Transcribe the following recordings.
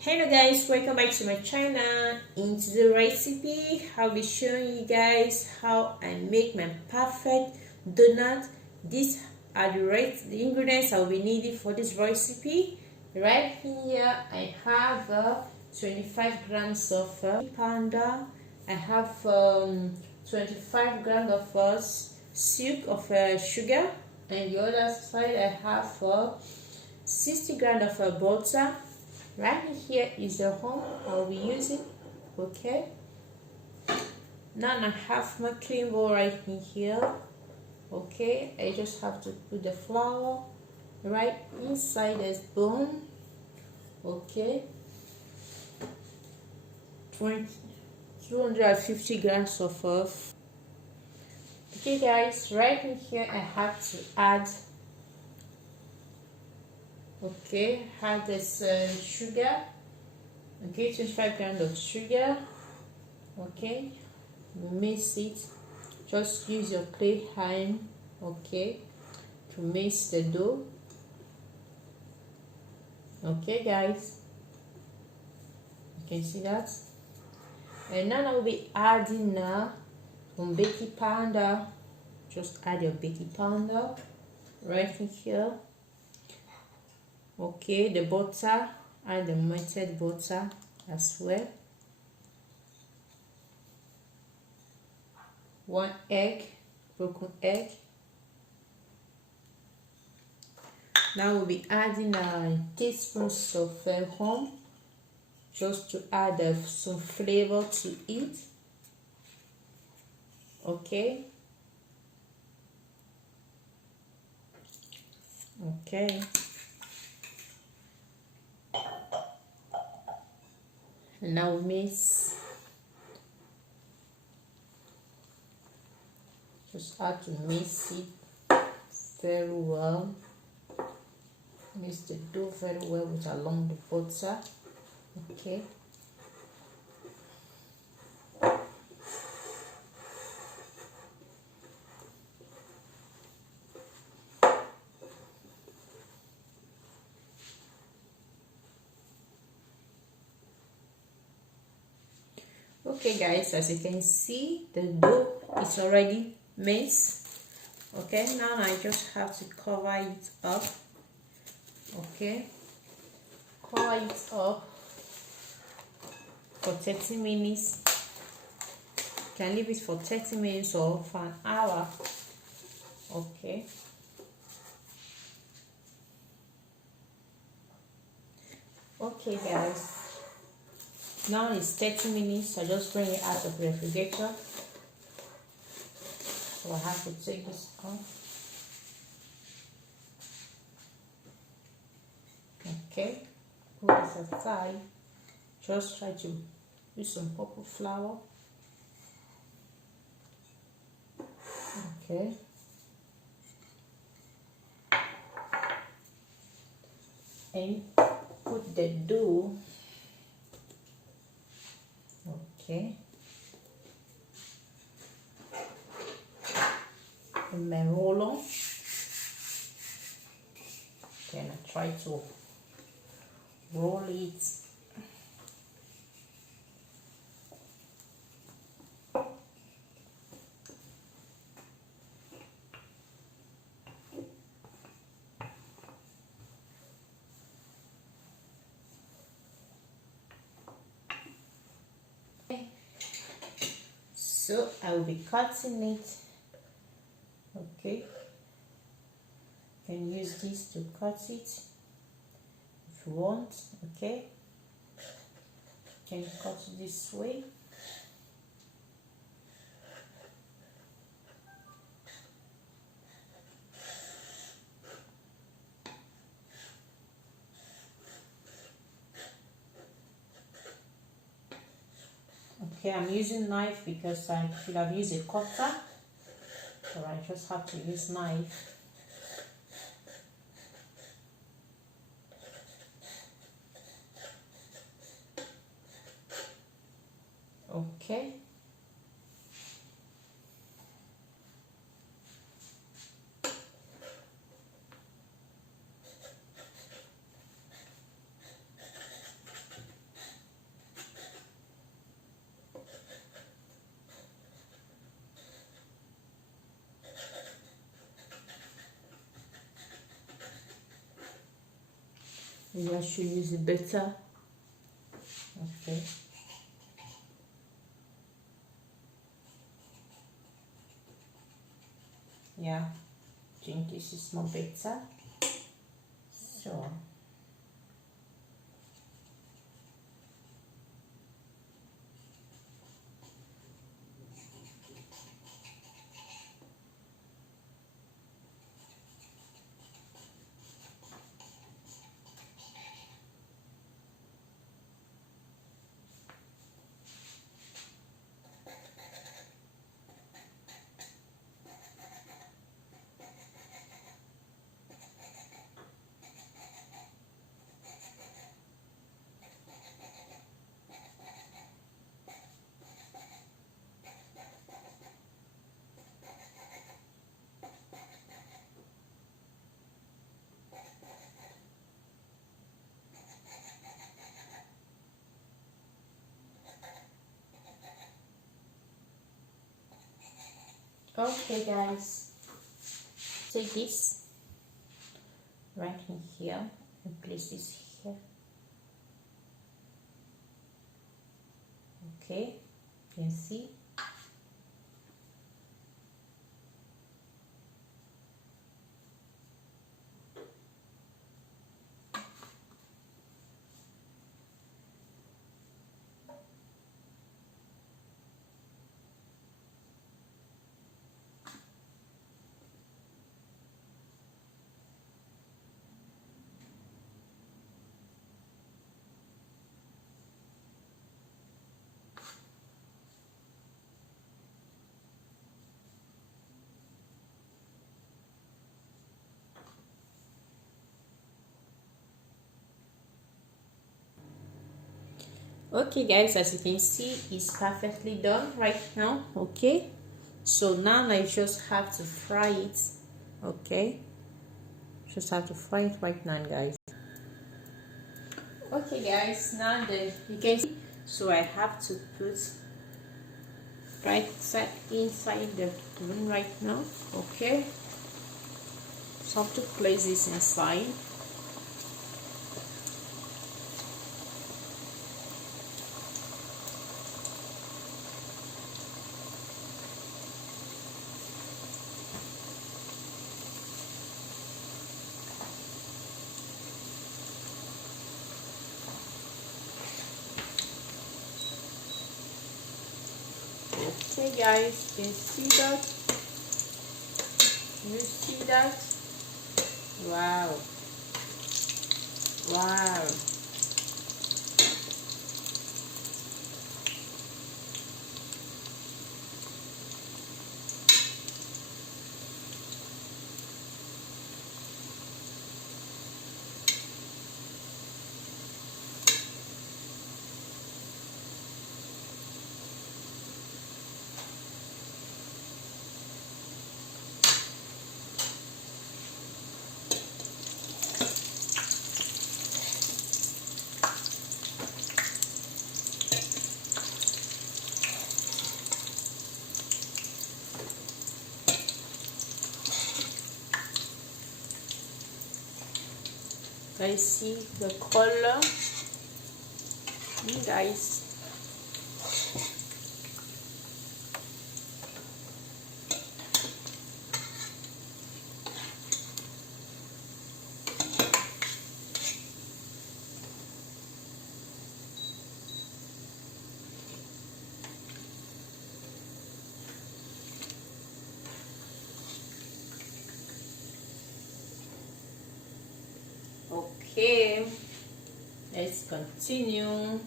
Hello guys, welcome back to my channel. In today's recipe, I'll be showing you guys how I make my perfect donut. These are the ingredients I'll be needing for this recipe. Right here I have 25 grams of powder. I have 25 grams of silk of sugar, and the other side I have 60 grams of butter. Right here is the home I'll be using. Okay, now I have my clean bowl right in here. Okay, I just have to put the flour right inside this bowl. Okay, 250 grams of okay guys, right in here I have to add this sugar. Okay, 25 grams of sugar. Okay, mix it. Just use your clay hand, okay, to mix the dough. Okay guys, you can see that. And now I will be adding some baking powder. Just add your baking powder right in here. Okay, the butter, add the melted butter as well. 1 egg, broken egg. Now we'll be adding teaspoons of rum, just to add some flavor to it. Okay. Okay. And now mix. Just have to mix it very well. Mix the dough very well with along the butter. Okay. Okay guys, as you can see, the dough is already mixed. Okay, now I just have to cover it up. Okay, cover it up for 30 minutes. You can leave it for 30 minutes or for an hour. Okay. Okay guys, now it's 30 minutes. I just bring it out of the refrigerator. So I have to take this off. Okay, put this aside. Just try to use some purple flour. Okay. And put the dough. Okay. In my roller. Then I try to roll it. So I will be cutting it. Okay, you can use this to cut it if you want. Okay, you can cut it this way. Okay, I'm using knife because I should have used a cutter, so I just have to use knife. Okay. Maybe I should use it better. Okay. Yeah, I think this is more better. So okay guys, take this right in here and place this here. Okay, you can see. Okay guys, as you can see, it's perfectly done right now. Okay, so now I just have to fry it. Okay, just have to fry it right now guys. Okay guys, now that you can see, so I have to put right side inside the oven right now. Okay, so I have to place this inside. Okay guys, you can see that. You see that? Wow. Wow. Guys, see the color? Guys. Okay, let's continue.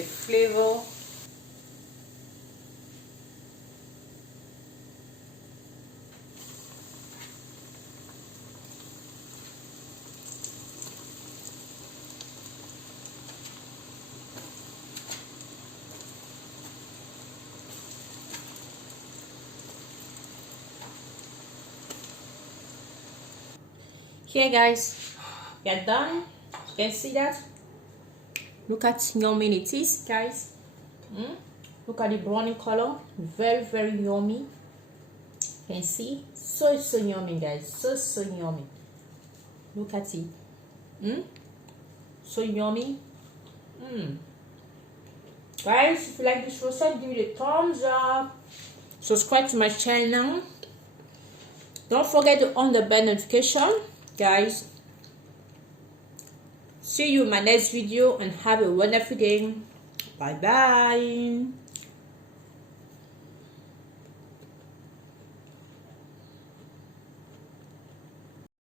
the flavor. Here guys, we are done. You can see that. Look at yummy it is, guys. Look at the brownie color. Very, very yummy. You can see. So yummy, guys. So yummy. Look at it. So yummy. Guys, if you like this recipe, give it a thumbs up. Subscribe to my channel. Don't forget to on the bell notification, guys. See you in my next video and have a wonderful day. Bye bye.